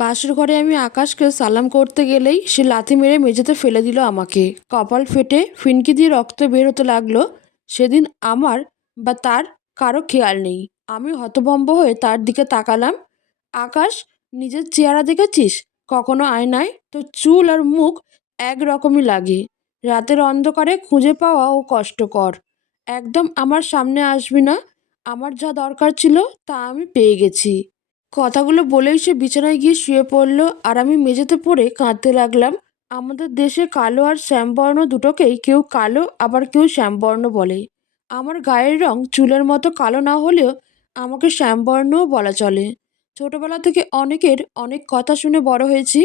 বাসর ঘরে আমি আকাশকে সালাম করতে গেলেই সে লাথি মেরে মেঝেতে ফেলে দিল আমাকে। কপাল ফেটে ফিনকি দিয়ে রক্ত বের হতে লাগলো। সেদিন আমার বা তার কারো খেয়াল নেই। আমি হতভম্ব হয়ে তার দিকে তাকালাম। আকাশ, নিজের চেহারা দেখেছিস কখনো আয়নায়? তো চুল আর মুখ একরকমই লাগে। রাতের অন্ধকারে খুঁজে পাওয়াও কষ্টকর। একদম আমার সামনে আসবি না। আমার যা দরকার ছিল তা আমি পেয়ে গেছি। কথাগুলো বলেই সে বিছানায় গিয়ে শুয়ে পড়ল, আর আমি মেঝেতে পড়ে কাঁদতে লাগলাম। আমাদের দেশে কালো আর শ্যামবর্ণ দুটোকেই কেউ কালো আবার কেউ শ্যামবর্ণ বলে। আমার গায়ের রং চুলের মতো কালো না হলেও আমাকে শ্যামবর্ণও বলা চলে। ছোটবেলা থেকে অনেকের অনেক কথা শুনে বড় হয়েছি,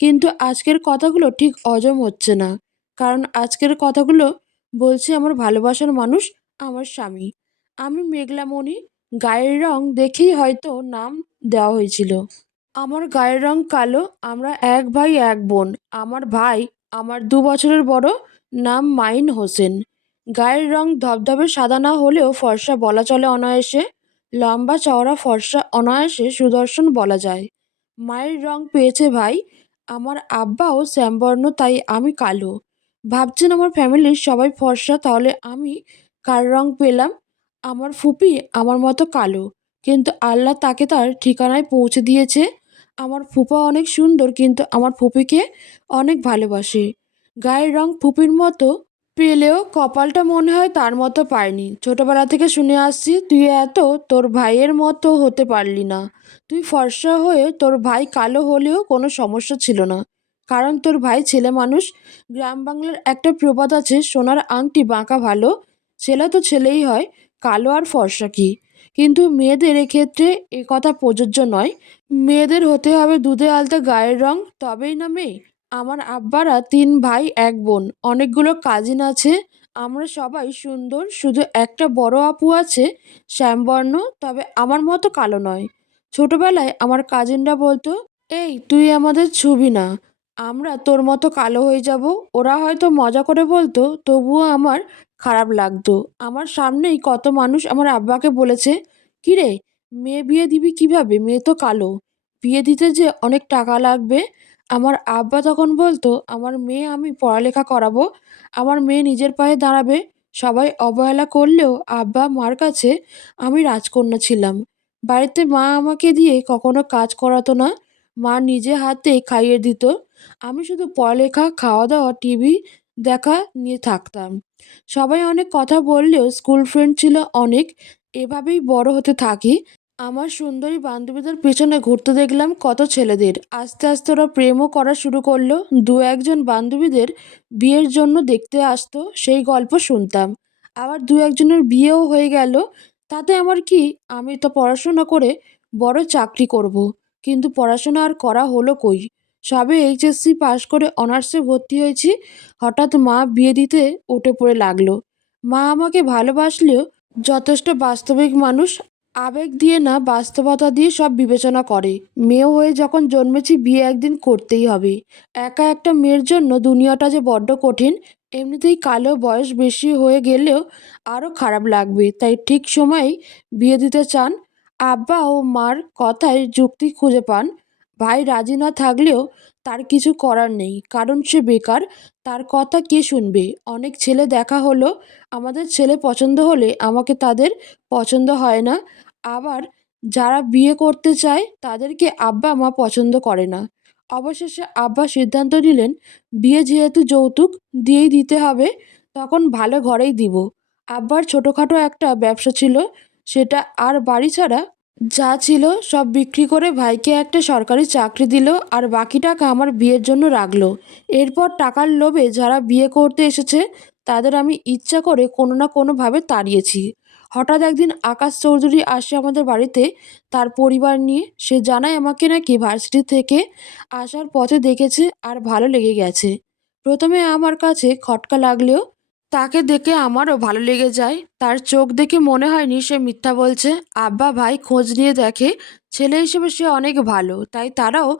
কিন্তু আজকের কথাগুলো ঠিক হজম হচ্ছে না। কারণ আজকের কথাগুলো বলছে আমার ভালোবাসার মানুষ, আমার স্বামী। আমি মেঘলা মণি। গায়ের রং দেখেই হয়তো নাম দেওয়া হয়েছিল। আমার গায়ের রং কালো। আমরা এক ভাই এক বোন। আমার ভাই আমার 2 বছরের বড়। নাম মাইন হোসেন। গায়ের রং ধবধবে সাদা না হলেও ফর্সা বলা চলে অনায়াসে। লম্বা চওড়া ফর্সা, অনায়াসে সুদর্শন বলা যায়। মায়ের রং পেয়েছে ভাই। আমার আব্বাও শ্যামবর্ণ, তাই আমি কালো। ভাবছেন আমার ফ্যামিলির সবাই ফর্সা, তাহলে আমি কার রং পেলাম? আমার ফুপি আমার মতো কালো, কিন্তু আল্লাহ তাকে তার ঠিকানায় পৌঁছে দিয়েছে। আমার ফুপা অনেক সুন্দর, কিন্তু আমার ফুপিকে অনেক ভালোবাসে। গায়ের রং ফুপির মতো পেলেও কপালটা মনে হয় তার মতো পায়নি। ছোটবেলা থেকে শুনে আসছি তুই এত তোর ভাইয়ের মতো হতে পারলি না। তুই ফর্সা হয়ে তোর ভাই কালো হলেও কোনো সমস্যা ছিল না, কারণ তোর ভাই ছেলে মানুষ। গ্রাম বাংলার একটা প্রবাদ আছে, সোনার আংটি বাঁকা ভালো। ছেলে তো ছেলেই হয়, কালো আর ফর্সা কি। কিন্তু মেয়েদের এক্ষেত্রে এ কথা প্রযোজ্য নয়। মেয়েদের হতে হবে দুধে আলতা গায়ের রং, তবেই না মেয়ে। আমার আব্বারা 3 ভাই 1 বোন, অনেকগুলো কাজিন আছে। আমরা সবাই সুন্দর, শুধু একটা বড় আপু আছে শ্যামবর্ণ, তবে আমার মতো কালো নয়। ছোটবেলায় আমার কাজিনরা বলতো, এই তুই আমাদের ছুবি না, আমরা তোর মতো কালো হয়ে যাব। ওরা হয়তো মজা করে বলতো, তবুও আমার খারাপ লাগতো। আমার সামনেই কত মানুষ আমার আব্বাকে বলেছে, কিরে মেয়ে বিয়ে দিবি কিভাবে, মেয়ে তো কালো, বিয়ে দিতে যে অনেক টাকা লাগবে। আমার আব্বা তখন বলতো, আমার মেয়ে আমি পড়ালেখা করাবো, আমার মেয়ে নিজের পায়ে দাঁড়াবে। সবাই অবহেলা করলেও আব্বা মার কাছে আমি রাজকন্যা ছিলাম। বাড়িতে মা আমাকে দিয়ে কখনো কাজ করাতো না, মা নিজে হাতে খাইয়ে দিত। আমি শুধু পড়ালেখা, খাওয়া দাওয়া, টিভি দেখা নিয়ে থাকতাম। সবাই অনেক কথা বললেও স্কুল ফ্রেন্ড ছিল অনেক। এভাবেই বড় হতে থাকি। আমার সুন্দরী বান্ধবীদের পেছনে ঘুরতে দেখলাম কত ছেলেদের। আস্তে আস্তে ওরা প্রেমও করা শুরু করলো। 1 বান্ধবীদের বিয়ের জন্য দেখতে আসতো, সেই গল্প শুনতাম। আবার 1জনের বিয়েও হয়ে গেল। তাতে আমার কি, আমি তো পড়াশোনা করে বড় চাকরি করব। কিন্তু পড়াশোনা আর করা হলো কই। সবে এইচএসসি পাশ করে অনার্সে ভর্তি হয়েছি, হঠাৎ মা বিয়ে দিতে উঠে পড়ে লাগলো। মা আমাকে ভালোবাসলেও যথেষ্ট বাস্তবিক মানুষ। আবেগ দিয়ে না, বাস্তবতা দিয়ে সব বিবেচনা করে। মেয়ে হয়ে যখন জন্মেছি, বিয়ে একদিন করতেই হবে। একা একটা মেয়ের জন্য দুনিয়াটা যে বড্ড কঠিন। এমনিতেই কালো, বয়স বেশি হয়ে গেলেও আরও খারাপ লাগবে, তাই ঠিক সময়েই বিয়ে দিতে চান। আব্বা ও মার কথায় যুক্তি খুঁজে পান। ভাই রাজি না থাকলেও তার কিছু করার নেই, কারণ সে বেকার। তার কথা কে শুনবে? অনেক ছেলে দেখা হলো, আমাদের ছেলে পছন্দ হলে আমাকে তাদের পছন্দ হয় না। আবার যারা বিয়ে করতে চায় তাদেরকে আব্বা মা পছন্দ করে না। অবশেষে আব্বা সিদ্ধান্ত নিলেন, বিয়ে যেহেতু যৌতুক দিয়েই দিতে হবে, তখন ভালো ঘরেই দিব। আব্বার ছোটোখাটো একটা ব্যবসা ছিল, সেটা আর বাড়ি ছাড়া যা ছিল সব বিক্রি করে ভাইকে একটা সরকারি চাকরি দিল, আর বাকি টাকা আমার বিয়ের জন্য রাখলো। এরপর টাকার লোভে যারা বিয়ে করতে এসেছে তাদের আমি ইচ্ছা করে কোনো না কোনোভাবে তাড়িয়েছি। হঠাৎ একদিন আকাশ চৌধুরী আসে আমাদের বাড়িতে তার পরিবার নিয়ে। সে জানায় আমাকে নাকি ভার্সিটি থেকে আসার পথে দেখেছে আর ভালো লেগে গেছে। প্রথমে আমার কাছে খটকা লাগলেও তাকে দেখে আমারও ভালো লেগে যায়। তার চোখ দেখে মনে হয়নি সে মিথ্যা বলছে। আব্বা ভাই খোঁজ নিয়ে দেখে ছেলে হিসেবে সে অনেক ভালো, তাই তারাও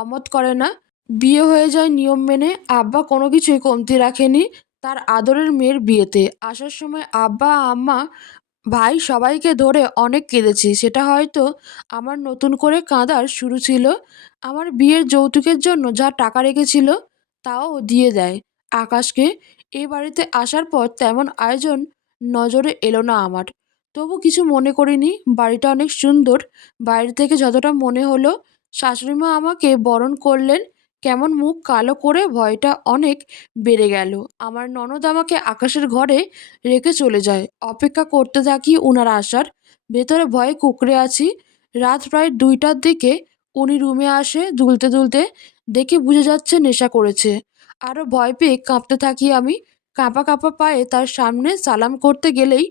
অমত করে না। বিয়ে হয়ে যায় নিয়ম মেনে। আব্বা কোনো কিছুই কমতি রাখেনি তার আদরের মেয়ের বিয়েতে। আসার সময় আব্বা, আম্মা, ভাই সবাইকে ধরে অনেক কেঁদেছি। সেটা হয়তো আমার নতুন করে কাঁদার শুরু ছিল। আমার বিয়ের যৌতুকের জন্য যা টাকা রেখেছিল তাও দিয়ে দেয়। আকাশকে এ বাড়িতে আসার পর তেমন আয়োজন নজরে এলো না আমার। তবু কিছু মনে করিনি। বাড়িটা অনেক সুন্দর। বাইরে থেকে যতটা মনে হলো, শাশুড়িমা আমাকে বরণ করলেন কেমন মুখ কালো করে, ভয়টা অনেক বেড়ে গেল। আমার ননদ আমাকে আকাশের ঘরে রেখে চলে যায়। অপেক্ষা করতে থাকি উনার আসার। ভেতরে ভয়ে কুঁকড়ে আছি। রাত প্রায় 2টার দিকে উনি রুমে আসে দুলতে দুলতে। দেখে বুঝে যাচ্ছে নেশা করেছে। আরও ভয় পেয়ে কাঁপতে থাকি আমি। কাঁপা কাঁপা পায়ে তার সামনে সালাম করতে গেলেই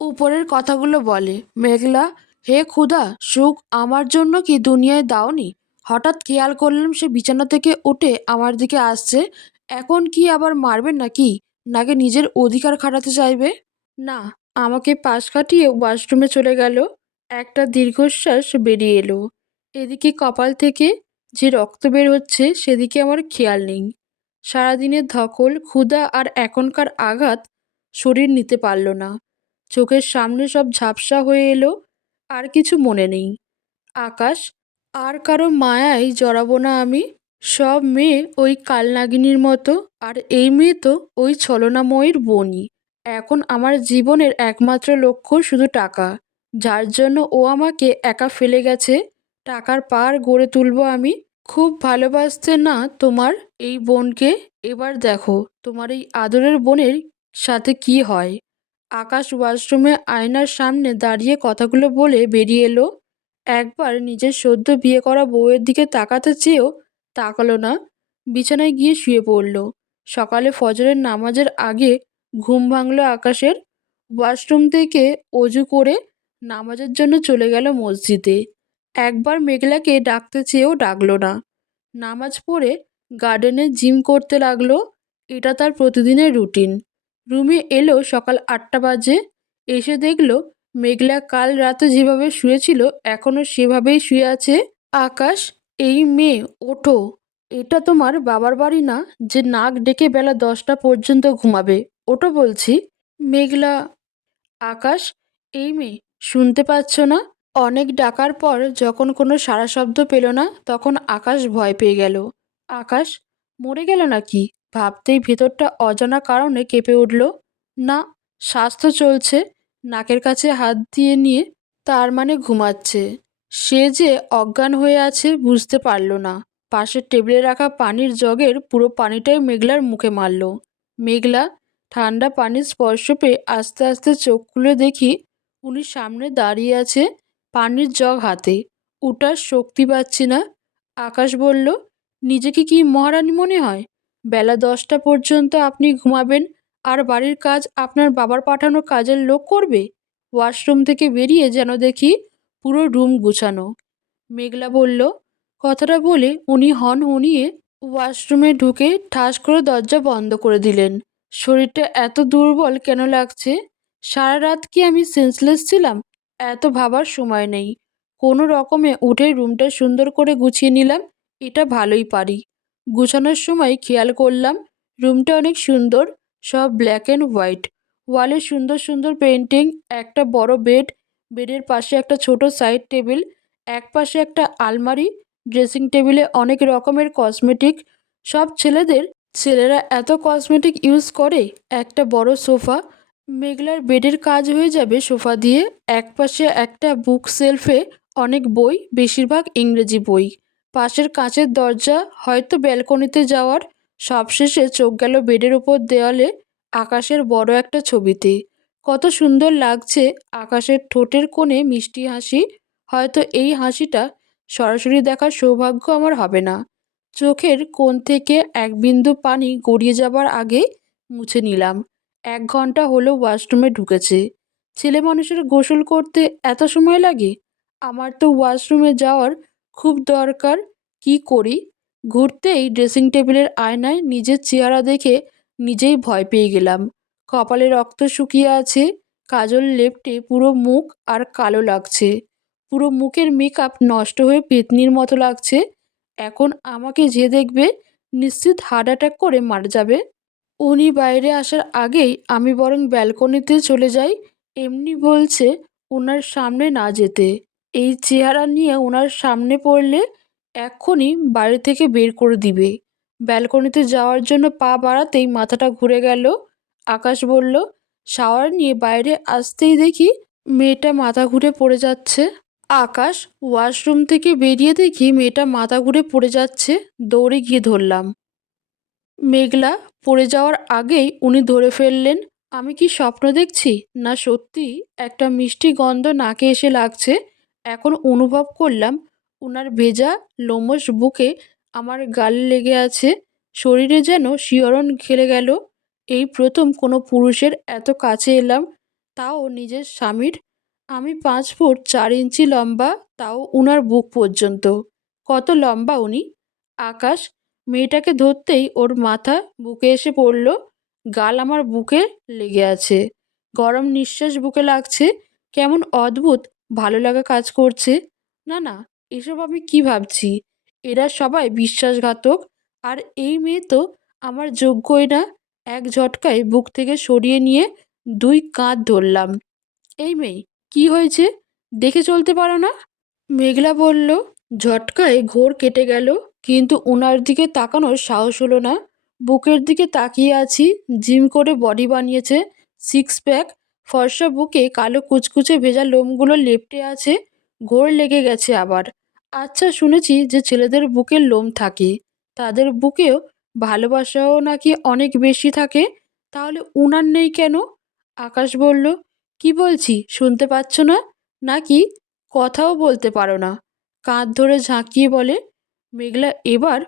উপরের কথাগুলো বলে, মেঘলা, হে খুদা, সুখ আমার জন্য কি দুনিয়ায় দাওনি? হঠাৎ খেয়াল করলাম সে বিছানা থেকে উঠে আমার দিকে আসছে। এখন কি আবার মারবে নাকি? নাকি নিজের অধিকার খাটাতে চাইবে? না, আমাকে পাশ কাটিয়ে ওয়াশরুমে চলে গেল। একটা দীর্ঘশ্বাস বেরিয়ে এলো। এদিকে কপাল থেকে যে রক্ত বের হচ্ছে সেদিকে আমার খেয়াল নেই। সারাদিনের ধকল, ক্ষুধা আর এখনকার আঘাত শরীর নিতে পারল না। চোখের সামনে সব ঝাপসা হয়ে এলো। আর কিছু মনে নেই। আকাশ, আর কারো মায়ায় জড়াবো না আমি। সব মেয়ে ওই কালনাগিনীর মতো, আর এই মেয়ে তো ওই ছলনাময়ীর বোনই। এখন আমার জীবনের একমাত্র লক্ষ্য শুধু টাকা। যার জন্য ও আমাকে একা ফেলে গেছে, টাকার পাহাড় গড়ে তুলবো আমি। খুব ভালোবাসতে না তোমার এই বোনকে? এবার দেখো তোমার এই আদরের বোনের সাথে কি হয়। আকাশ ওয়াশরুমে আয়নার সামনে দাঁড়িয়ে কথাগুলো বলে বেরিয়ে এলো। একবার নিজের সদ্য বিয়ে করা বউয়ের দিকে তাকাতে চেয়েও তাকালো না। বিছানায় গিয়ে শুয়ে পড়ল। সকালে ফজরের নামাজের আগে ঘুম ভাঙল আকাশের। ওয়াশরুম থেকে অজু করে নামাজের জন্য চলে গেল মসজিদে। একবার মেঘলাকে ডাকতে চেয়েও ডাকলো না। নামাজ পড়ে গার্ডেনে জিম করতে লাগলো। এটা তার প্রতিদিনের রুটিন। রুমে এলো সকাল 8টা বাজে। এসে দেখলো মেঘলা কাল রাতে যেভাবে শুয়েছিল এখনো সেভাবেই শুয়ে আছে। আকাশ, এই মেয়ে, ওঠো। এটা তোমার বাবার বাড়ি না যে নাক ডেকে বেলা 10টা পর্যন্ত ঘুমাবে। ওঠো বলছি। মেঘলা, আকাশ, এই মেয়ে, শুনতে পাচ্ছ না? অনেক ডাকার পর যখন কোনো সাড়া শব্দ পেল না তখন আকাশ ভয় পেয়ে গেল। আকাশ মরে গেল নাকি ভাবতেই ভেতরটা অজানা কারণে কেঁপে উঠল। না, স্বাস্থ্য চলছে। নাকের কাছে হাত দিয়ে নিয়ে, তার মানে ঘুমাচ্ছে। সে যে অজ্ঞান হয়ে আছে বুঝতে পারল না। পাশের টেবিলে রাখা পানির জগের পুরো পানিটাই মেঘলার মুখে মারল। মেঘলা ঠান্ডা পানির স্পর্শ পেয়ে আস্তে আস্তে চোখ খুলে দেখি উনি সামনে দাঁড়িয়ে আছে পানির জগ হাতে। উঠার শক্তি পাচ্ছি না। আকাশ বলল, নিজেকে কি মহারানী মনে হয়? বেলা 10টা পর্যন্ত আপনি ঘুমাবেন আর বাড়ির কাজ আপনার বাবার পাঠানো কাজের লোক করবে? ওয়াশরুম থেকে বেরিয়ে যেন দেখি পুরো রুম গুছানো। মেঘলা বলল। কথাটা বলে উনি হন হুনিয়ে ওয়াশরুমে ঢুকে ঠাস করে দরজা বন্ধ করে দিলেন। শরীরটা এত দুর্বল কেন লাগছে? সারা রাত কি আমি সেন্সলেস ছিলাম? এত ভাবার সময় নেই। কোনো রকমে উঠে রুমটা সুন্দর করে গুছিয়ে নিলাম। এটা ভালোই পারি। গুছানোর সময় খেয়াল করলাম রুমটা অনেক সুন্দর। সব ব্ল্যাক অ্যান্ড হোয়াইট। ওয়ালে সুন্দর সুন্দর পেন্টিং। একটা বড় বেড। বেডের পাশে একটা ছোট সাইড টেবিল। একপাশে একটা আলমারি। ড্রেসিং টেবিলে অনেক রকমের কসমেটিক। সব ছেলেদের। ছেলেরা এত কসমেটিক ইউজ করে। একটা বড় সোফা। মেঘলার বেডের কাজ হয়ে যাবে সোফা দিয়ে। একপাশে একটা বুক সেলফে অনেক বই, বেশিরভাগ ইংরেজি বই। পাশের কাঁচের দরজা, হয়তো ব্যালকনিতে যাওয়ার। সবশেষে চোখ গেল বেডের উপর দেওয়ালে আকাশের বড় একটা ছবিতে। কত সুন্দর লাগছে আকাশের ঠোঁটের কোণে মিষ্টি হাসি। হয়তো এই হাসিটা সরাসরি দেখার সৌভাগ্য আমার হবে না। চোখের কোণ থেকে এক বিন্দু পানি গড়িয়ে যাবার আগে মুছে নিলাম। 1 ঘন্টা হলো ওয়াশরুমে ঢুকেছে। ছেলে মানুষের গোসল করতে এত সময় লাগে? আমার তো ওয়াশরুমে যাওয়ার খুব দরকার। কি করি? ঘুরতেই ড্রেসিং টেবিলের আয়নায় নিজের চেহারা দেখে নিজেই ভয় পেয়ে গেলাম। কপালে রক্ত শুকিয়ে আছে। কাজল লেপটে পুরো মুখ আর কালো লাগছে। পুরো মুখের মেকআপ নষ্ট হয়ে পেতনির মতো লাগছে। এখন আমাকে যে দেখবে নিশ্চিত হার্ট অ্যাটাক করে মারা যাবে। উনি বাইরে আসার আগেই আমি বরং ব্যালকনিতে চলে যাই। এমনি বলছে ওনার সামনে না যেতে। এই চেহারা নিয়ে ওনার সামনে পড়লে এক্ষুনি বাড়ি থেকে বের করে দিবে। ব্যালকনিতে যাওয়ার জন্য পা বাড়াতেই মাথাটা ঘুরে গেল। আকাশ বলল, শাওয়ার নিয়ে বাইরে আসতেই দেখি মেয়েটা মাথা ঘুরে পড়ে যাচ্ছে। আকাশ ওয়াশরুম থেকে বেরিয়ে দেখি মেয়েটা মাথা ঘুরে পড়ে যাচ্ছে। দৌড়ে গিয়ে ধরলাম। মেঘলা পড়ে যাওয়ার আগেই উনি ধরে ফেললেন। আমি কি স্বপ্ন দেখছি, না সত্যি একটা মিষ্টি গন্ধ নাকে এসে লাগছে। এখন অনুভব করলাম উনার ভেজা লোমশ বুকে আমার গালে লেগে আছে। শরীরে যেন শিহরণ খেলে গেল। এই প্রথম কোনো পুরুষের এত কাছে এলাম, তাও নিজের স্বামীর। আমি 5 ফুট 4 ইঞ্চি লম্বা, তাও উনার বুক পর্যন্ত। কত লম্বা উনি! আকাশ মেয়েটাকে ধরতেই ওর মাথা বুকে এসে পড়ল। গাল আমার বুকে লেগে আছে। গরম নিঃশ্বাস বুকে লাগছে। কেমন অদ্ভুত ভালো লাগা কাজ করছে। না না, এসব আমি কি ভাবছি? এরা সবাই বিশ্বাসঘাতক। আর এই মেয়ে তো আমার যোগ্যই না। এক ঝটকায় বুক থেকে সরিয়ে নিয়ে 2 কাঁধ ধরলাম। এই মেয়ে, কি হয়েছে? দেখে চলতে পারো না? মেঘলা বলল। ঝটকায় ঘোর কেটে গেল, কিন্তু উনার দিকে তাকানোর সাহস হলো না। বুকের দিকে তাকিয়ে আছি। জিম করে বডি বানিয়েছে, 6 প্যাক। ফর্সা বুকে কালো কুচকুচে ভেজা লোমগুলো লেপ্টে আছে। ঘোর লেগে গেছে আবার। আচ্ছা, শুনেছি যে ছেলেদের বুকের লোম থাকে, তাদের বুকেও ভালোবাসাও নাকি অনেক বেশি থাকে। তাহলে উনার নেই কেন? আকাশ বলল, কি বলছি শুনতে পাচ্ছ না নাকি? কথাও বলতে পারো না? কাঁধ ধরে ঝাঁকিয়ে বলে। মেঘলা এবার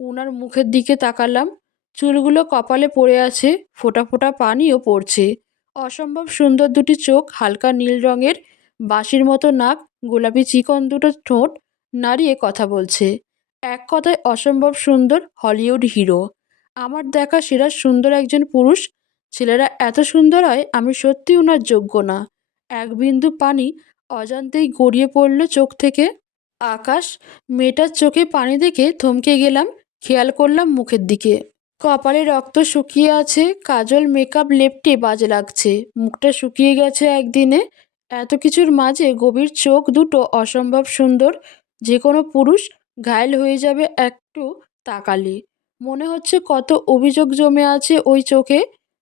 উনার মুখের দিকে তাকালাম। চুলগুলো কপালে পড়ে আছে, ফোঁটা ফোঁটা পানিও পড়ছে। অসম্ভব সুন্দর দুটি চোখ, হালকা নীল রঙের, বাঁশির মতো নাক, গোলাপি চিকন দুটো ঠোঁট নাড়িয়ে কথা বলছে। এক কথায় অসম্ভব সুন্দর, হলিউড হিরো। আমার দেখা সেরা সুন্দর একজন পুরুষ। ছেলেরা এত সুন্দর হয়, আমি সত্যি উনার যোগ্য না। এক বিন্দু পানি অজান্তেই গড়িয়ে পড়ল চোখ থেকে। আকাশ মেয়েটার চোখে পানি দেখে থমকে গেলাম। খেয়াল করলাম মুখের দিকে। কপালে রক্ত শুকিয়ে আছে, কাজল মেকআপ লেপটে বাজে লাগছে। মুখটা শুকিয়ে গেছে একদিনে। এত কিছুর মাঝে গভীর চোখ দুটো অসম্ভব সুন্দর। যে কোনো পুরুষ ঘায়েল হয়ে যাবে একটু তাকালে। মনে হচ্ছে কত অভিযোগ জমে আছে ওই চোখে।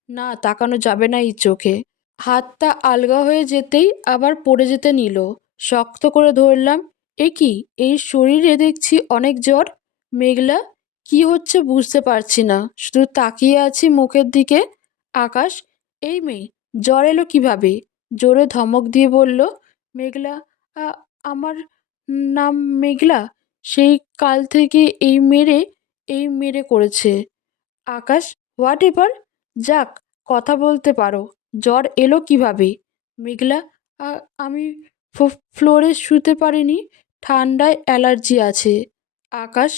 না, তাকানো যাবে না এই চোখে। হাতটা আলগা হয়ে যেতেই আবার পড়ে যেতে নিল। শক্ত করে ধরলাম। এ কি, এই শরীরে দেখছি অনেক জ্বর। মেঘলা, কি হচ্ছে বুঝতে পারছি না, শুধু তাকিয়ে আছি মুখের দিকে। আকাশ, এই মেয়ে, জ্বর এলো কিভাবে? জোরে ধমক দিয়ে বলল। মেঘলা, "আ- আমার নাম মেঘলা। সেই কাল থেকে এই মেরে করেছে। আকাশ, হোয়াট এভার। যাক, কথা বলতে পারো। জ্বর এলো কিভাবে? মেঘলা, আমি ফ্লোরে শুতে পারিনি, ঠান্ডায় অ্যালার্জি আছে। আকাশ,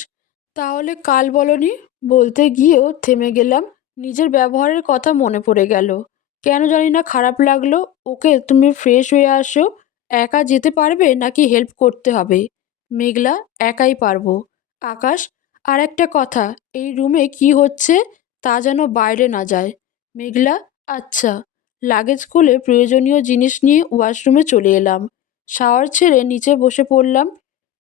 তাহলে কাল বলনি? বলতে গিয়েও থেমে গেলাম। নিজের ব্যবহারের কথা মনে পড়ে গেল। কেন জানি না খারাপ লাগলো। ওকে, তুমি ফ্রেশ হয়ে আসো। একা যেতে পারবে নাকি হেল্প করতে হবে? মেঘলা, একাই পারবো। আকাশ, আর একটা কথা, এই রুমে কি হচ্ছে তা যেন বাইরে না যায়। মেঘলা, আচ্ছা। লাগেজ খুলে প্রয়োজনীয় জিনিস নিয়ে ওয়াশরুমে চলে এলাম। শাওয়ার ছেড়ে নিচে বসে পড়লাম।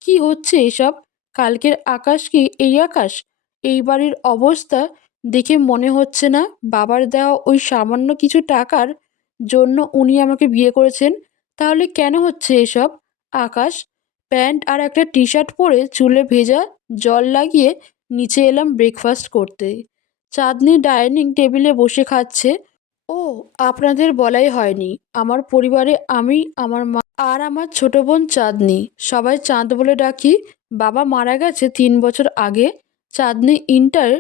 কি হচ্ছে এসব? কালকের আকাশ কি এই আকাশ? এই বাড়ির অবস্থা দেখে মনে হচ্ছে না বাবার দেওয়া ওই সামান্য কিছু টাকার জন্য উনি আমাকে বিয়ে করেছেন। তাহলে কেন হচ্ছে এসব? আকাশ, প্যান্ট আর একটা টি শার্ট পরে চুলে ভেজা জল লাগিয়ে নিচে এলাম ব্রেকফাস্ট করতে। চাঁদনি ডাইনিং টেবিলে বসে খাচ্ছে। ও, আপনাদের বলাই হয়নি, আমার পরিবারে আমি, আমার মা আর আমার ছোট বোন চাঁদনি। সবাই চাঁদ বলে ডাকি। বাবা মারা গেছে 3 বছর আগে। চাঁদনি ইন্টার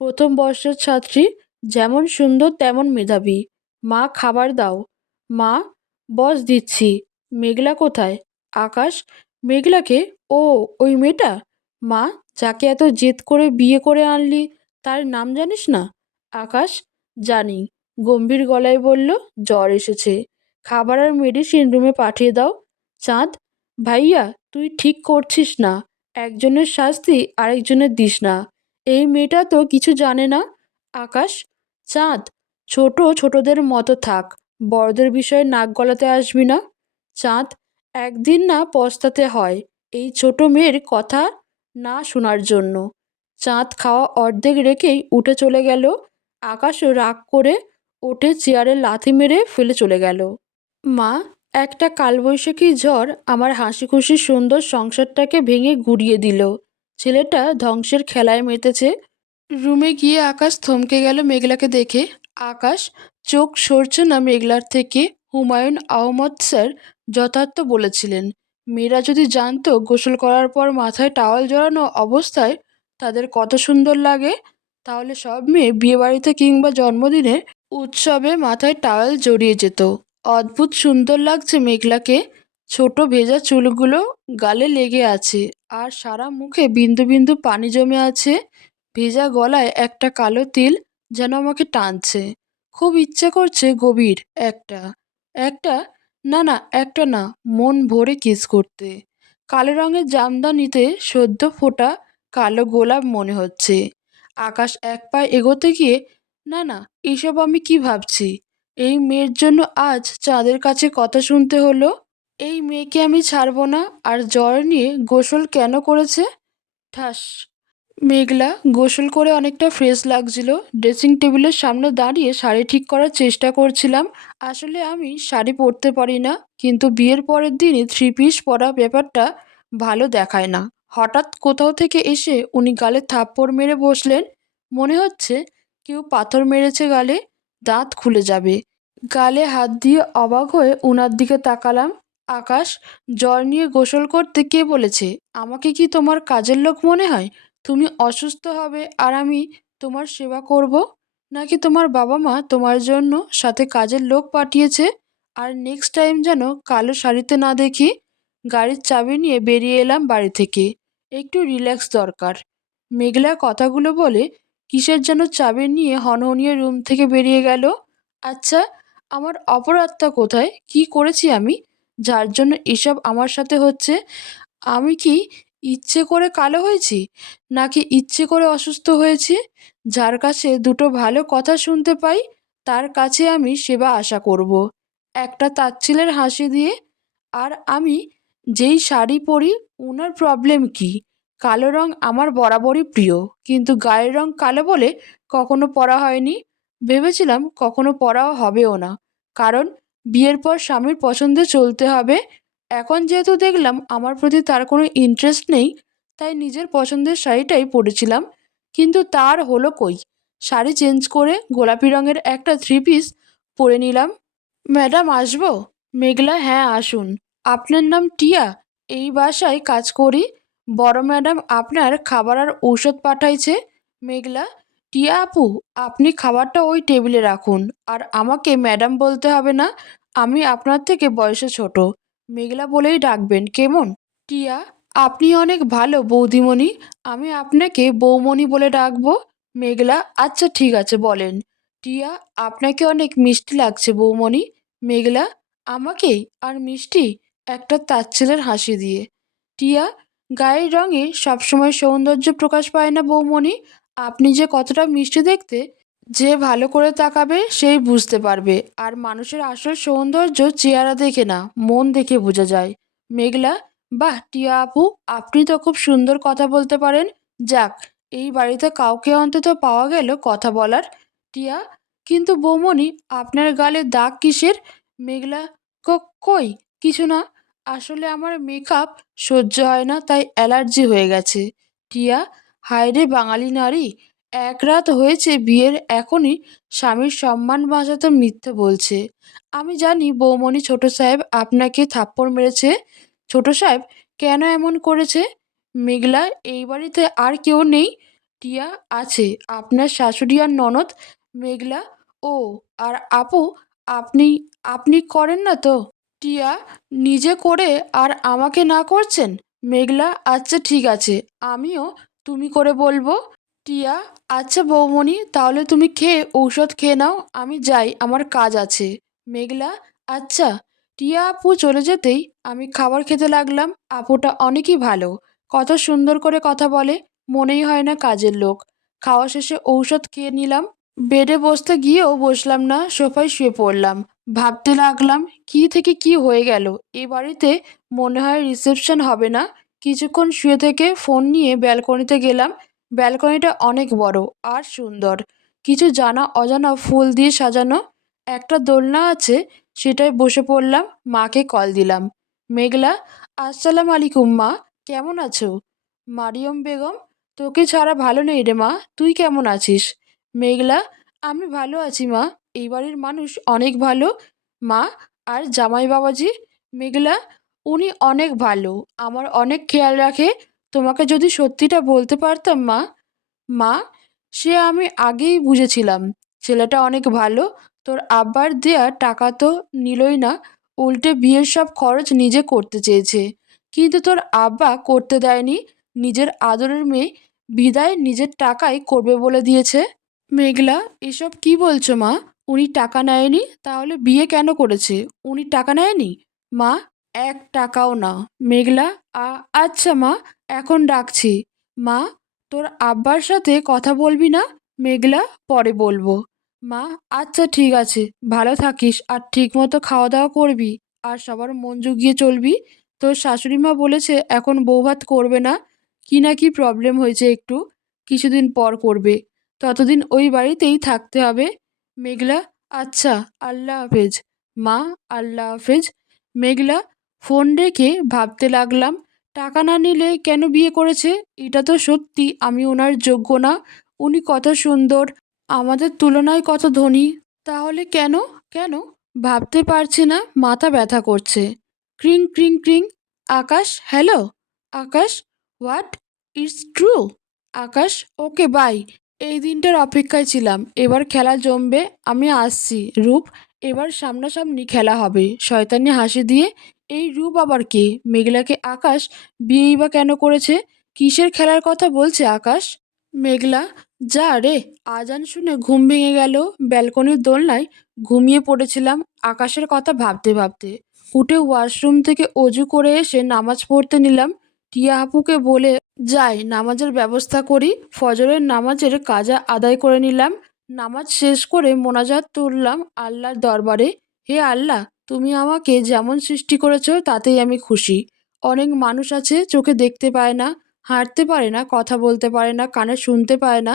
প্রথম বর্ষের ছাত্রী। যেমন সুন্দর তেমন মেধাবী। মা, খাবার দাও। মা, বস দিচ্ছি। মেঘলা কোথায়? আকাশ, মেঘলাকে? ও, ওই মেয়েটা। মা, যাকে এত জেদ করে বিয়ে করে আনলি, তার নাম জানিস না? আকাশ, জানি। গম্ভীর গলায় বলল, জ্বর এসেছে। খাবার আর মেডিসিন রুমে পাঠিয়ে দাও। চাঁদ, ভাইয়া, তুই ঠিক করছিস না। একজনের শাস্তি আরেকজনের দিস না। এই মেয়েটা তো কিছু জানে না। আকাশ, চাঁদ, ছোটদের মতো থাক। বড়দের বিষয়ে নাক গলাতে আসবি না। চাঁদ, একদিন না পস্তাতে হয় এই ছোট মেয়ের কথা না শোনার জন্য। চাঁদ খাওয়া অর্ধেক রেখেই উঠে চলে গেল। আকাশও রাগ করে উঠে চেয়ারে লাথি মেরে ফেলে চলে গেল। মা, একটা কালবৈশাখী ঝড় আমার হাসিখুশি সুন্দর সংসারটাকে ভেঙে গুঁড়িয়ে দিল। ছেলেটা ধ্বংসের খেলায় মেতেছে। রুমে গিয়ে আকাশ থমকে গেল মেঘলাকে দেখে। আকাশ চোখ সরছে না মেঘলার থেকে। হুমায়ুন আহমদ স্যার যথার্থ বলেছিলেন, মেয়েরা যদি জানতো গোসল করার পর মাথায় টাওয়াল জড়ানো অবস্থায় তাদের কত সুন্দর লাগে, তাহলে সব মেয়ে বিয়েবাড়িতে কিংবা জন্মদিনে উৎসবে মাথায় টাওয়াল জড়িয়ে যেত। অদ্ভুত সুন্দর লাগছে মেঘলাকে। ছোট ভেজা চুলগুলো গালে লেগে আছে, আর সারা মুখে বিন্দু বিন্দু পানি জমে আছে। ভেজা গলায় একটা কালো তিল যেন আমাকে টানছে। খুব ইচ্ছে করছে গভীর একটা একটা না না একটা না, মন ভরে কিস করতে। কালো রঙের জামদানিতে সদ্য ফোটা কালো গোলাপ মনে হচ্ছে। আকাশ এক পা এগোতে গিয়ে, না না, এসব আমি কি ভাবছি? এই মেয়ের জন্য আজ চাঁদের কাছে কথা শুনতে হলো। এই মেয়েকে আমি ছাড়বো না। আর জ্বর নিয়ে গোসল কেন করেছে? ঠাস। মেঘলা গোসল করে অনেকটা ফ্রেশ লাগছিল। ড্রেসিং টেবিলের সামনে দাঁড়িয়ে শাড়ি ঠিক করার চেষ্টা করছিলাম। আসলে আমি শাড়ি পরতে পারি না, কিন্তু বিয়ের পরের দিনই থ্রি পিস পরা ব্যাপারটা ভালো দেখায় না। হঠাৎ কোথাও থেকে এসে উনি গালে থাপ্পড় মেরে বসলেন। মনে হচ্ছে কেউ পাথর মেরেছে গালে, দাঁত খুলে যাবে। গালে হাত দিয়ে অবাক হয়ে উনার দিকে তাকালাম। আকাশ, জ্বর নিয়ে গোসল করতে কে বলেছে? আমাকে কি তোমার কাজের লোক মনে হয়? তুমি অসুস্থ হবে আর আমি তোমার সেবা করব? নাকি তোমার বাবা মা তোমার জন্য সাথে কাজের লোক পাঠিয়েছে? আর নেক্সট টাইম যেন কালো শাড়িতে না দেখি। গাড়ির চাবি নিয়ে বেরিয়ে এলাম বাড়ি থেকে। একটু রিল্যাক্স দরকার। মেঘলা কথাগুলো বলে কিসের যেন চাবি নিয়ে হনহনিয়ে রুম থেকে বেরিয়ে গেল। আচ্ছা, আমার অপরাধটা কোথায়? কি করেছি আমি, যার জন্য এসব আমার সাথে হচ্ছে? আমি কি ইচ্ছে করে কালো হয়েছি, নাকি ইচ্ছে করে অসুস্থ হয়েছি? যার কাছে দুটো ভালো কথা শুনতে পাই, তার কাছে আমি সেবা আশা করব একটা তাচ্ছিলের হাসি দিয়ে। আর আমি যেই শাড়ি পরি, ওনার প্রবলেম কি? কালো রং আমার বরাবরই প্রিয়, কিন্তু গায়ের রং কালো বলে কখনো পরা হয়নি। ভেবেছিলাম কখনো পরাও হবেও না, কারণ বিয়ের পর স্বামীর পছন্দে চলতে হবে। এখন যেহেতু দেখলাম আমার প্রতি তার কোনো ইন্টারেস্ট নেই, তাই নিজের পছন্দের শাড়িটাই পরেছিলাম। কিন্তু তার হলো কই? শাড়ি চেঞ্জ করে গোলাপি রঙের একটা থ্রি পিস পরে নিলাম। ম্যাডাম, আসবো? মেঘলা, হ্যাঁ আসুন। আপনার নাম টিয়া? এই বাসায় কাজ করি। বড় ম্যাডাম আপনার খাবার আর ঔষধ পাঠাইছে। মেঘলা, টিয়া আপু, আপনি খাবারটা ওই টেবিলে রাখুন। আর আমাকে ম্যাডাম বলতে হবে না, আমি আপনার থেকে বয়সে ছোট। মেঘলা বলেই ডাকবেন কেমন? টিয়া, আপনি অনেক ভালো বৌদিমণি। আমি আপনাকে বৌমণি বলে ডাকবো। মেঘলা, আচ্ছা ঠিক আছে বলেন। টিয়া, আপনাকে অনেক মিষ্টি লাগছে বৌমণি। মেঘলা, আমাকে? আর মিষ্টি? একটা তাচ্ছিলের হাসি দিয়ে। টিয়া, গায়ের রঙে সবসময় সৌন্দর্য প্রকাশ পায় না বৌমণি। আপনি যে কতটা মিষ্টি দেখতে, যে ভালো করে তাকাবে সেই বুঝতে পারবে। আর মানুষের আসল সৌন্দর্য চেহারা দেখে না, মন দেখে বোঝা যায়। মেঘলা, বাহ টিয়া আপু, আপনি তো খুব সুন্দর কথা বলতে পারেন। যাক, এই বাড়িতে কাউকে অন্তত পাওয়া গেল কথা বলার। টিয়া, কিন্তু বৌমণি, আপনার গালে দাগ কিসের? মেঘলা, কই কিছু না। আসলে আমার মেকআপ সহ্য হয় না, তাই অ্যালার্জি হয়ে গেছে। টিয়া, হায় রে বাঙালি নারী, এক রাত হয়েছে বিয়ের, এখনই স্বামীর সম্মান বাঁচাতে মিথ্যে বলছে। আমি জানি বৌমণি ছোট সাহেব আপনাকে থাপ্পড় মেরেছে। ছোট সাহেব কেন এমন করেছে? মেঘলা, এই বাড়িতে আর কেউ নেই? টিয়া, আছে, আপনার শাশুড়ি আর ননদ। মেঘলা, ও, আর আপু, আপনি আপনি করেন না তো? টিয়া, নিজে করে আর আমাকে না করছেন? মেঘলা, আচ্ছা ঠিক আছে, আমিও তুমি করে বলবো। টিয়া, আচ্ছা বৌমণি, তাহলে তুমি খেয়ে ঔষধ খেয়ে নাও, আমি যাই, আমার কাজ আছে। মেঘলা, আচ্ছা। টিয়া আপু চলে যেতেই আমি খাবার খেতে লাগলাম। আপুটা অনেকই ভালো, কত সুন্দর করে কথা বলে, মনেই হয় না কাজের লোক। খাওয়া শেষে ঔষধ খেয়ে নিলাম। বেডে বসতে গিয়েও বসলাম না, সোফায় শুয়ে পড়লাম। ভাবতে লাগলাম কি থেকে কি হয়ে গেল। এ বাড়িতে মনে হয় রিসেপশন হবে না, কিছুক্ষণ শুয়ে থেকে ফোন নিয়ে ব্যালকনিতে গেলাম। ব্যালকনিটা অনেক বড় আর সুন্দর, কিছু জানা অজানা ফুল দিয়ে সাজানো। একটা দোলনা আছে, সেটায় বসে পড়লাম। মাকে কল দিলাম। মেঘলা, আসসালাম আলাইকুম মা, কেমন আছো? মারিয়ম বেগম, তোকে ছাড়া ভালো নেই রে মা, তুই কেমন আছিস? মেঘলা, আমি ভালো আছি মা, এই বাড়ির মানুষ অনেক ভালো। মা, আর জামাই বাবাজি? মেঘলা, উনি অনেক ভালো, আমার অনেক খেয়াল রাখে। তোমাকে যদি সত্যিটা বলতে পারতাম মা। মা, সে আমি আগেই বুঝেছিলাম, ছেলেটা অনেক ভালো। তোর আব্বার দেয়া টাকা তো নিলই না, উল্টে বিয়ের সব খরচ নিজে করতে চেয়েছে। কিন্তু তোর আব্বা করতে দেয়নি, নিজের আদরের মেয়ে বিদায় নিজের টাকায় করবে বলে দিয়েছে। মেঘলা, এসব কি বলছো মা? উনি টাকা নেয়নি তাহলে বিয়ে কেন করেছে? উনি টাকা নেয়নি? মা, এক টাকাও না। মেঘলা, আচ্ছা মা, এখন রাখছি। মা, তোর আব্বার সাথে কথা বলবি না? মেঘলা, পরে বলবো। মা, আচ্ছা ঠিক আছে, ভালো থাকিস আর ঠিক মতো খাওয়া দাওয়া করবি আর সবার মন জুগিয়ে চলবি। তোর শাশুড়ি মা বলেছে এখন বৌভাত করবে না, কি না কি প্রবলেম হয়েছে একটু, কিছুদিন পর করবে, ততদিন ওই বাড়িতেই থাকতে হবে। মেঘলা, আচ্ছা, আল্লাহ হাফেজ। মা, আল্লাহ হাফেজ। মেঘলা, ফোন রেখে ভাবতে লাগলাম, টাকা না নিলে কেন বিয়ে করেছে? এটা তো সত্যি আমি ওনার যোগ্য না। উনি কত সুন্দর, আমাদের তুলনায় কত ধনী, তাহলে কেন? কেন ভাবতে পারছি না, মাথা ব্যথা করছে। ক্রিং ক্রিং ক্রিং। Akash, hello. Akash, what, it's true. Akash, okay bye. এই দিনটার অপেক্ষায় ছিলাম, এবার খেলা জমবে। আমি আসছি রূপ, এবার সামনাসামনি খেলা হবে। শয়তানি হাসি দিয়ে, এই রূপ আবার কে? মেঘলাকে আকাশ বিয়েই বা কেন করেছে? কিসের খেলার কথা বলছে আকাশ? মেঘলা, যা রে, আজান শুনে ঘুম ভেঙে গেল। ব্যালকনির দোলনায় ঘুমিয়ে পড়েছিলাম আকাশের কথা ভাবতে ভাবতে। উঠে ওয়াশরুম থেকে অজু করে এসে নামাজ পড়তে নিলাম। টিয়া আপুকে বলে যাই নামাজের ব্যবস্থা করি। ফজরের নামাজের কাজা আদায় করে নিলাম। নামাজ শেষ করে মোনাজাত তুললাম আল্লাহর দরবারে। হে আল্লাহ, তুমি আমাকে যেমন সৃষ্টি করেছ তাতেই আমি খুশি। অনেক মানুষ আছে চোখে দেখতে পায় না, হাঁটতে পারে না, কথা বলতে পারে না, কানে শুনতে পায় না,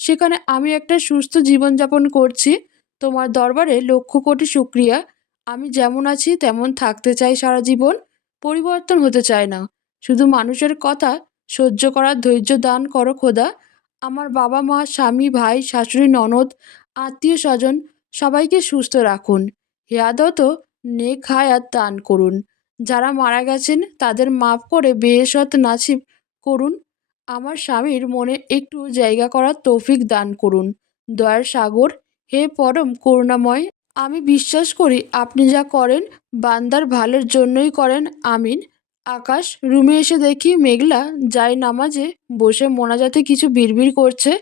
সেখানে আমি একটা সুস্থ জীবনযাপন করছি। তোমার দরবারে লক্ষ কোটি শুক্রিয়া। আমি যেমন আছি তেমন থাকতে চাই সারা জীবন, পরিবর্তন হতে চাই না। শুধু মানুষের কথা সহ্য করার ধৈর্য দান করো খোদা। আমার বাবা মা, স্বামী, ভাই, শাশুড়ি, ননদ, আত্মীয় স্বজন সবাইকে সুস্থ রাখুন। হেয়াদত নেক হায়াত দান করুন। যারা মারা গেছেন তাদের মাফ করে বেহেশত নাসিব করুন। আমার স্বামীর মনে একটু জায়গা করার তৌফিক দান করুন। দয়ার সাগর, হে পরম করুণাময়, আমি বিশ্বাস করি আপনি যা করেন বান্দার ভালোর জন্যই করেন, আমিন। আকাশ, রুমে এসে দেখি মেঘলা যায় নামাজে বসে মোনাজাতে কিছু বিড়বিড় করছে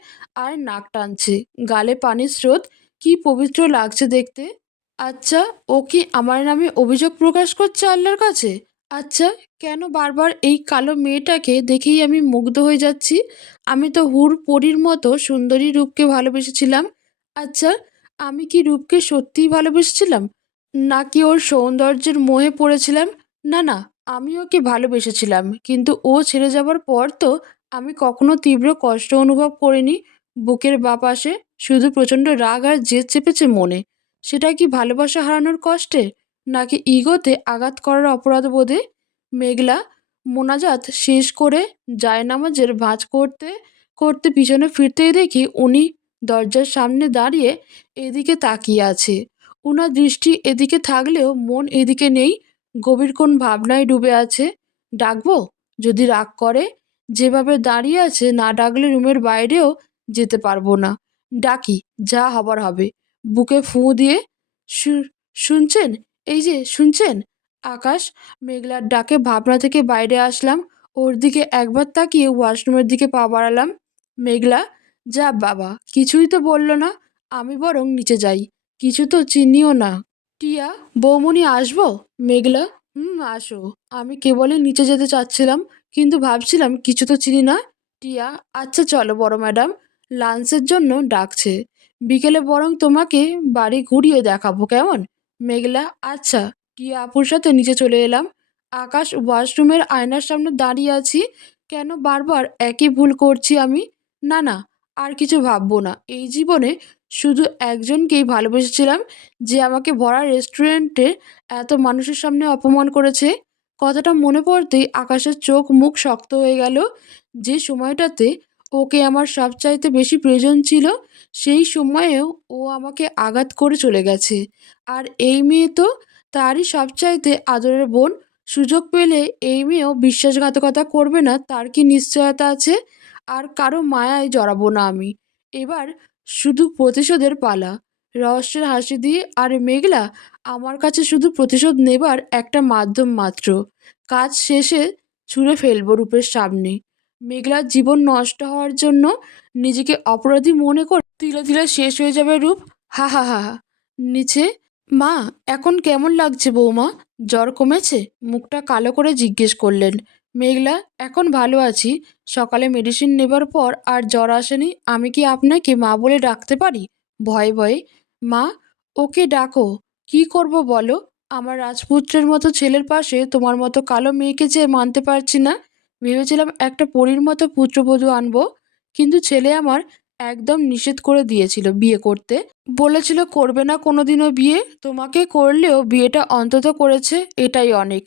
আর নাক টানছে, গালে পানির স্রোত, কি পবিত্র লাগছে দেখতে। আচ্ছা, ও কি আমার নামে অভিযোগ প্রকাশ করছে আল্লাহর কাছে? আচ্ছা, কেন বারবার এই কালো মেয়েটাকে দেখেই আমি মুগ্ধ হয়ে যাচ্ছি? আমি তো হুর পরীর মতো সুন্দরী রূপকে ভালোবেসেছিলাম। আচ্ছা, আমি কি রূপকে সত্যিই ভালোবেসেছিলাম, নাকি ওর সৌন্দর্যের মোহে পড়েছিলাম? না না, আমি ওকে ভালোবেসেছিলাম, কিন্তু ও ছেড়ে যাবার পর তো আমি কখনো তীব্র কষ্ট অনুভব করিনি। বুকের বাপাশে শুধু প্রচণ্ড রাগ আর জেদ চেপেছে মনে। সেটা কি ভালোবাসা হারানোর কষ্টে, নাকি ইগোতে আঘাত করার অপরাধ বোধে? মেঘলা মোনাজাত শেষ করে জায়নামাজের ভাঁজ করতে করতে পিছনে ফিরতেই দেখি উনি দরজার সামনে দাঁড়িয়ে এদিকে তাকিয়ে আছে। উনার দৃষ্টি এদিকে থাকলেও মন এদিকে নেই, গভীর কোন ভাবনায় ডুবে আছে। ডাকবো? যদি রাগ করে? যেভাবে দাঁড়িয়ে আছে, না ডাকলে রুমের বাইরেও যেতে পারবো না। ডাকি, যা হবার হবে। বুকে ফুঁ দিয়ে, শুনছেন? এই যে শুনছেন? আকাশ, মেঘলার ডাকে ভাবনা থেকে বাইরে আসলাম। ওর দিকে একবার তাকিয়ে ওয়াশরুমের দিকে পা বাড়ালাম। মেঘলা, যা বাবা, কিছুই তো বলল না। আমি বরং নিচে যাই, কিছু তো চিনিও না। টিয়া, বৌমনি আসবো? মেঘলা, আসো। আমি কেবলই নিচে যেতে চাচ্ছিলাম, কিন্তু ভাবছিলাম কিছু তো চিনি না। টিয়া, আচ্ছা চলো বড় ম্যাডাম, লাঞ্চের জন্য ডাকছে। বিকেলে বরং তোমাকে বাড়ি ঘুরিয়ে দেখাবো, কেমন? মেঘলা, আচ্ছা। টিয়া আপুর সাথে নিচে চলে এলাম। আকাশ, ওয়াশরুমের আয়নার সামনে দাঁড়িয়ে আছি। কেন বারবার একই ভুল করছি আমি? না, না, আর কিছু ভাববো না। এই জীবনে শুধু একজনকেই ভালোবেসেছিলাম, যে আমাকে ভরা রেস্টুরেন্টে এত মানুষের সামনে অপমান করেছে। কথাটা মনে পড়তেই আকাশের চোখ মুখ শক্ত হয়ে গেল। যে সময়টাতে ওকে আমার সবচাইতে বেশি প্রয়োজন ছিল, সেই সময়েও ও আমাকে আঘাত করে চলে গেছে। আর এই মেয়ে তো তারই সবচাইতে আদরের বোন। সুযোগ পেলে এই মেয়েও বিশ্বাসঘাতকতা করবে না, তার কি নিশ্চয়তা আছে? আর কারো মায়ায় জড়াবো না আমি। এবার শুধু প্রতিশোধের পালা। রহস্যের হাসি দিয়ে, আর মেঘলা আমার কাছে শুধু প্রতিশোধ নেবার একটা মাধ্যম মাত্র। কাজ শেষে ছুঁড়ে ফেলবো রূপের সামনে। মেঘলার জীবন নষ্ট হওয়ার জন্য নিজেকে অপরাধী মনে করে তিলে তিলে শেষ হয়ে যাবে রূপ। হা হা হা হা। নিচে, মা, এখন কেমন লাগছে বৌমা? জ্বর কমেছে? মুখটা কালো করে জিজ্ঞেস করলেন। মেঘলা, এখন ভালো আছি। সকালে মেডিসিন নেবার পর আর জ্বর আসেনি। আমি কি আপনাকে মা বলে ডাকতে পারি? ভয়ে ভয়ে। মা, ওকে ডাকো। কি করব বলো? আমার রাজপুত্রের মতো ছেলের পাশে তোমার মতো কালো মেয়েকে যে মানতে পারছি না। ভেবেছিলাম একটা পরীর মতো পুত্রবধূ আনবো, কিন্তু ছেলে আমার একদম নিষেধ করে দিয়েছিল বিয়ে করতে। বলেছিল করবে না কোনোদিনও বিয়ে। তোমাকে করলেও বিয়েটা অন্তত করেছে, এটাই অনেক।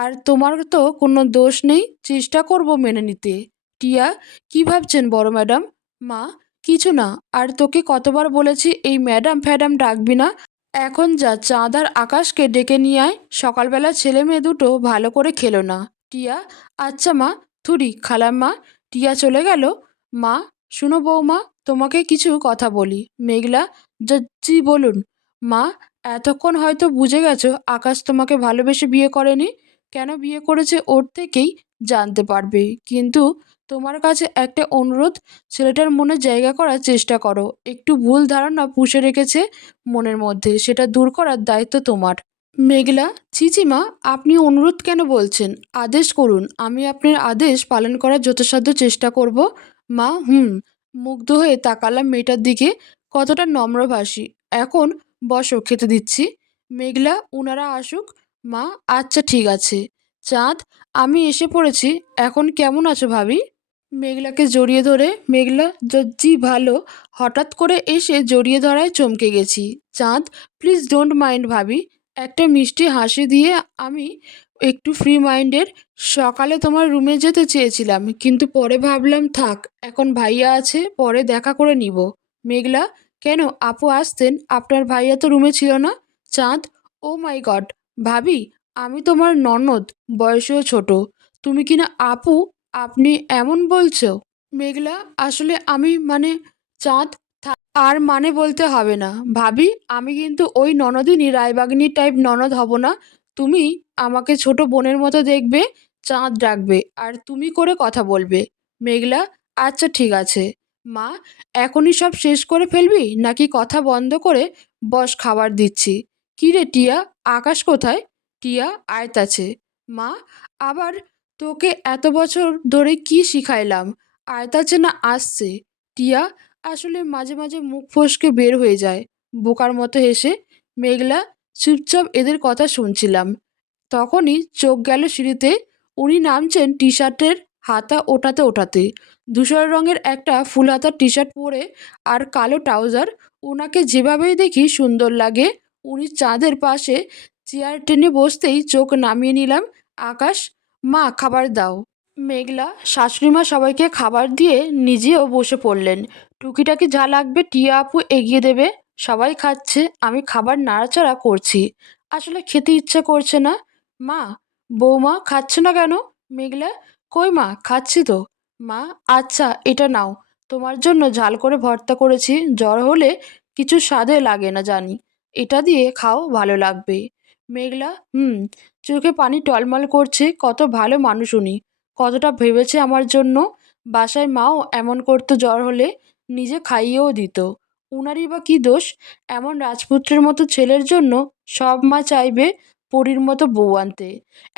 আর তোমার তো কোনো দোষ নেই, চেষ্টা করব মেনে নিতে। টিয়া, কি ভাবছেন বড় ম্যাডাম? মা, কিছু না। আর তোকে কতবার বলেছি এই ম্যাডাম ফ্যাডাম ডাকবি না। এখন যা, চাঁদ আর আকাশকে ডেকে নিয়ে আয়। সকালবেলা ছেলে মেয়ে দুটো ভালো করে খেলো না। টিয়া, আচ্ছা মা। থুরি খালাম্মা। টিয়া চলে গেল। মা, শুনো বৌমা, তোমাকে কিছু কথা বলি। মেঘলা, জি বলুন। মা, এতক্ষণ হয়তো বুঝে গেছো আকাশ তোমাকে ভালোবেসে বিয়ে করেনি। কেন বিয়ে করেছে ওর থেকেই জানতে পারবে। কিন্তু তোমার কাছে একটা অনুরোধ, ছেলেটার মনে জায়গা করার চেষ্টা করো। একটু ভুল ধারণা পুষে রেখেছে মনের মধ্যে, সেটা দূর করার দায়িত্ব তোমার। মেঘলা, ছি মা, আপনি অনুরোধ কেন বলছেন? আদেশ করুন, আমি আপনার আদেশ পালন করার যথাসাধ্য চেষ্টা করব। মা, হুম। মুগ্ধ হয়ে তাকালাম মেয়েটার দিকে, কতটা নম্রভাষী। এখন বসো, খেতে দিচ্ছি। মেঘলা, উনারা আসুক। মা, আচ্ছা ঠিক আছে। চাঁদ, আমি এসে পড়েছি। এখন কেমন আছো ভাবি? মেঘলাকে জড়িয়ে ধরে, মেঘলা, জি ভালো। হঠাৎ করে এসে জড়িয়ে ধরায় চমকে গেছি। চাঁদ, প্লিজ ডোন্ট মাইন্ড ভাবি। একটা মিষ্টি হাসি দিয়ে, আমি একটু ফ্রি মাইন্ডের। সকালে তোমার রুমে যেতে চেয়েছিলাম, কিন্তু পরে ভাবলাম থাক, এখন ভাইয়া আছে, পরে দেখা করে নিব। মেঘলা, কেন, আপু আসতেন, আপনার ভাইয়া তো রুমে ছিল না। চাঁদ, ও মাই গড ভাবি, আমি তোমার ননদ, বয়সেও ছোট। তুমি কিনা আপু, আপনি এমন বলছো? মেঘলা, আসলে আমি মানে, চাঁদ, আর মানে বলতে হবে না ভাবি। আমি কিন্তু ওই ননদিনী রায়বাগিনী টাইপ ননদ হব না। তুমি আমাকে ছোট বোনের মতো দেখবে। চাঁদ ডাকবে আর তুমি করে কথা বলবে। মেঘলা, আচ্ছা ঠিক আছে। মা, এখনই সব শেষ করে ফেলবি নাকি কথা বন্ধ করে বস, খাবার দিচ্ছি। কী রে টিয়া, আকাশ কোথায়? টিয়া, আয়ত আছে। মা, আবার তোকে এত বছর ধরে কি শিখাইলাম? আয়ত আছে না আসছে? টিয়া, আসলে মাঝে মাঝে মুখ ফসকে বের হয়ে যায়। বোকার মতো হেসে। মেঘলা, চুপচাপ এদের কথা শুনছিলাম। তখনই চোখ গেল সিঁড়িতে। উনি নামছেন টি শার্টের হাতা ওঠাতে ওঠাতে। ধূসর রঙের একটা ফুল হাতা টি শার্ট পরে আর কালো ট্রাউজার। ওনাকে যেভাবেই দেখি সুন্দর লাগে। উনি চাঁদের পাশে চেয়ার টেনে বসতেই চোখ নামিয়ে নিলাম। আকাশ, মা খাবার দাও। মেঘলা, শাশুড়িমা সবাইকে খাবার দিয়ে নিজেও বসে পড়লেন। টুকিটাকি যা লাগবে টিয়া আপু এগিয়ে দেবে। সবাই খাচ্ছে, আমি খাবার নাড়াচাড়া করছি। আসলে খেতে ইচ্ছে করছে না। মা, বৌমা খাচ্ছে না কেন? মেঘলা, কই মা, খাচ্ছি তো। মা, আচ্ছা এটা নাও, তোমার জন্য ঝাল করে ভর্তা করেছি। জ্বর হলে কিছু স্বাদে লাগে না জানি, এটা দিয়ে খাও, ভালো লাগবে। মেঘলা, হুম। চোখে পানি টলমল করছে। কত ভালো মানুষ উনি, কতটা ভেবেছে আমার জন্য। বাসায় মাও এমন করতো, জ্বর হলে নিজে খাইয়েও দিত। উনারই বা কী দোষ? এমন রাজপুত্রের মতো ছেলের জন্য সব মা চাইবে পরীর মতো বউ আনতে।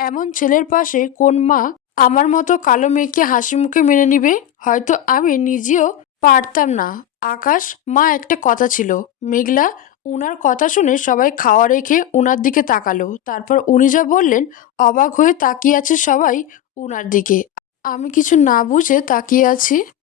এমন ছেলের পাশে কোন মা আমার মতো কালো মেয়েকে হাসি মুখে মেনে নিবে? হয়তো আমি নিজেও পারতাম না। আকাশ, মা একটা কথা ছিল। মেঘলা, উনার কথা শুনে সবাই খাওয়া রেখে উনার দিকে তাকালো। তারপর উনি যা বললেন, অবাক হয়ে তাকিয়ে আছে সবাই উনার দিকে। আমি কিছু না বুঝে তাকিয়ে আছি।